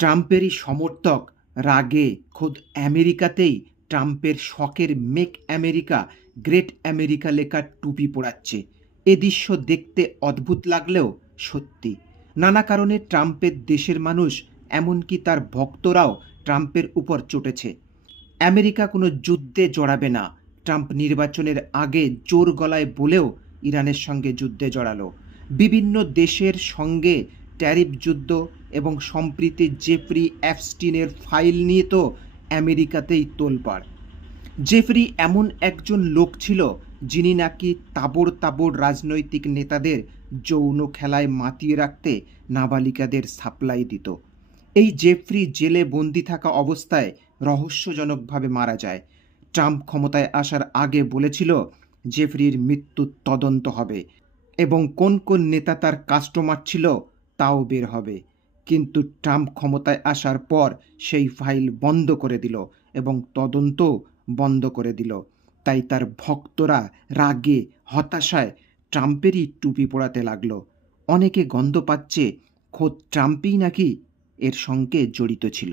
ট্রাম্পেরই সমর্থক রাগে খোদ আমেরিকাতেই ট্রাম্পের শখের মেক আমেরিকা গ্রেট আমেরিকা লেখা টুপি পরাচ্ছে। এ দৃশ্য দেখতে অদ্ভুত লাগলেও সত্যি। নানা কারণে ট্রাম্পের দেশের মানুষ, এমনকি তার ভক্তরাও ট্রাম্পের উপর চটেছে। আমেরিকা কোনো যুদ্ধে জড়াবে না, ট্রাম্প নির্বাচনের আগে জোর গলায় বলেও ইরানের সঙ্গে যুদ্ধে জড়ালো। বিভিন্ন দেশের সঙ্গে ট্যারিফ যুদ্ধ এবং সম্প্রতি জেফরি অ্যাপস্টিনের ফাইল নিয়ে তো আমেরিকাতেই তোলপাড়। জেফরি এমন একজন লোক ছিল যিনি নাকি তাবড় তাবড় রাজনৈতিক নেতাদের যৌন খেলায় মাতিয়ে রাখতে নাবালিকাদের সাপ্লাই দিত। এই জেফরি জেলে বন্দি থাকা অবস্থায় রহস্যজনকভাবে মারা যায়। ট্রাম্প ক্ষমতায় আসার আগে বলেছিল জেফরির মৃত্যুর তদন্ত হবে এবং কোন কোন নেতা তার কাস্টমার ছিল তাও বের হবে। কিন্তু ট্রাম্প ক্ষমতায় আসার পর সেই ফাইল বন্ধ করে দিল এবং তদন্ত বন্ধ করে দিল। তাই তার ভক্তরা রাগে হতাশায় ট্রাম্পেরই টুপি পরাতে লাগলো। অনেকে গন্ধ পাচ্ছে খোদ ট্রাম্পই নাকি এর সঙ্গে জড়িত ছিল।